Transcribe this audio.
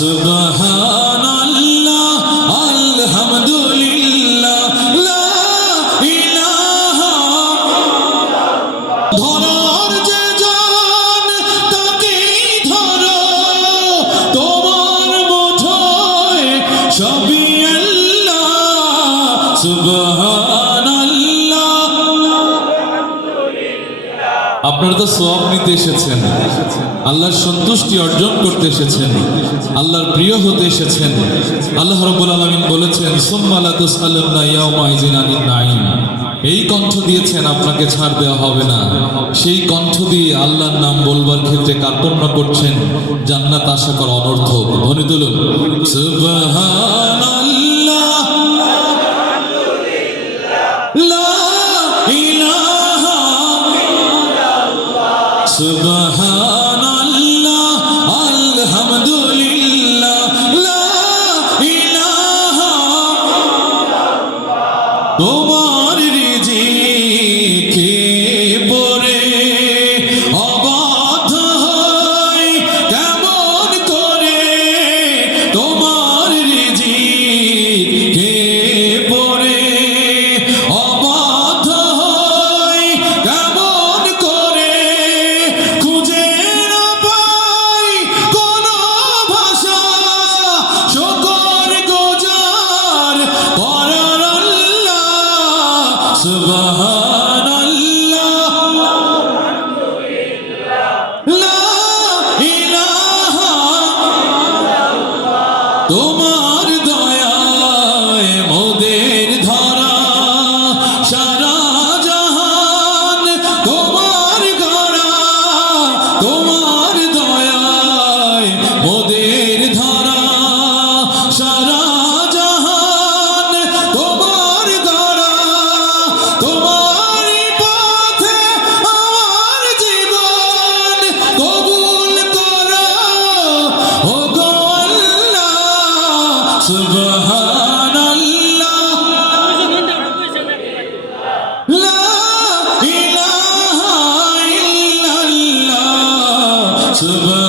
সুবহানাল্লাহ আলহামদুলিল্লাহ লা ইলাহা ধরার যে জান তাকেই ধরো তোমার মুঠোয় সবই আল্লাহ সুবহানাল্লাহ। আপনারা তো সওয়াব নিতে এসেছেন, আল্লাহর সন্তুষ্টি অর্জন করতে এসেছেন, আল্লাহর প্রিয় হতে এসেছেন। আল্লাহ রাব্বুল আলামিন বলেছেন সুম্মা লা তুসআলুনা ইয়াওমা ইযিন আনিন নাঈম। এই কণ্ঠ দিয়েছেন, আপনাকে ছাড় দেওয়া হবে না। সেই কণ্ঠ দিয়ে আল্লাহর নাম বলবার ক্ষেত্রে কার্পণ্য করছেন, জান্নাত আশা করা অনর্থক। ধ্বনি তুলুন সুবহানাল্লাহ লা ইলাহা সুবহানাল্লাহ আলহামদুলিল্লাহ লা ইলাহা তোমার রিজিকে পড়ে অবাধ্য হই কেমন করে, তোমার রিজিকে পড়ে অবাধ্য হই কেমন করে, খুঁজে না পাই কোনো ভাষা শুকর গুজার করার আল্লাহ সুবহানাল্লাহ লা ইলাহা তোমার দয়ায় মোদের ধরা সারা জাহান তোমার গড়া, তোমার দয়ায় মোদের ধরা সারা জাহান তোমার গড়া, তোমারই পথে আমার জীবন কবুল করো ওগো আল্লাহ সুবহানাল্লাহ লা ইলাহা ইল্লাল্লাহ সুবহানাল্লাহ।